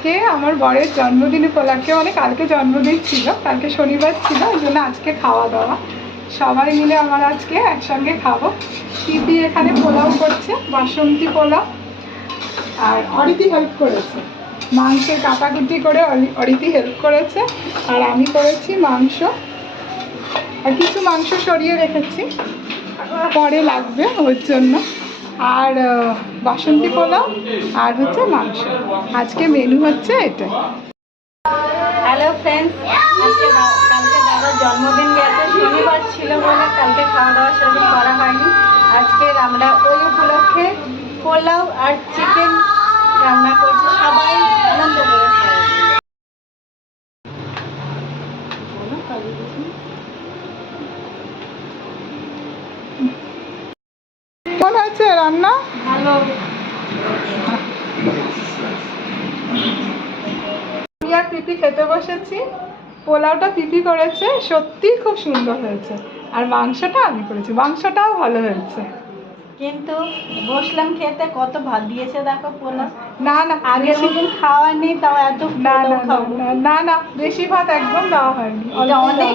আজকে আমার বরের জন্মদিন উপলক্ষে, মানে কালকে জন্মদিন ছিল, কালকে শনিবার ছিল, ওই জন্য আজকে খাওয়া দাওয়া সবাই মিলে আমার আজকে একসঙ্গে খাবো। পিপি এখানে পোলাও করছে, বাসন্তী পোলাও, আর অরিতি হেল্প করেছে মাংসের কাটাকুটি করে, অরিতি হেল্প করেছে, আর আমি করেছি মাংস, আর কিছু মাংস সরিয়ে রেখেছি পরে লাগবে ওর জন্য, আর বাসন্তী পোলাও আর হচ্ছে মাংস। আজকে মেনু হচ্ছে এটাই। হ্যালো ফ্রেন্ডস, কালকে দাদার জন্মদিন গেছে, শনিবার ছিল বলে কালকে খাওয়া দাওয়া সেরকম করা হয়নি। আজকে আমরা ওই উপলক্ষে পোলাও আর চিকেন রান্না করছি, সবাই আনন্দ করে খাওয়া। কেমন হয়েছে রান্না? ভালো। আমি আর পিপি খেতে বসেছি। পোলাওটা পিপি করেছে, সত্যি খুব সুন্দর হয়েছে, আর মাংসটা আমি করেছি, মাংসটাও ভালো হয়েছে। কিন্তু বসলাম খেতে, কত ভাত দিয়েছে দেখো পোলাও। না না, আগের মতন খাওয়া নেই, তাও এত না পোলাও না খাবো। না না, বেশি ভাত একদম দেওয়া হয়নি, এটা অনেক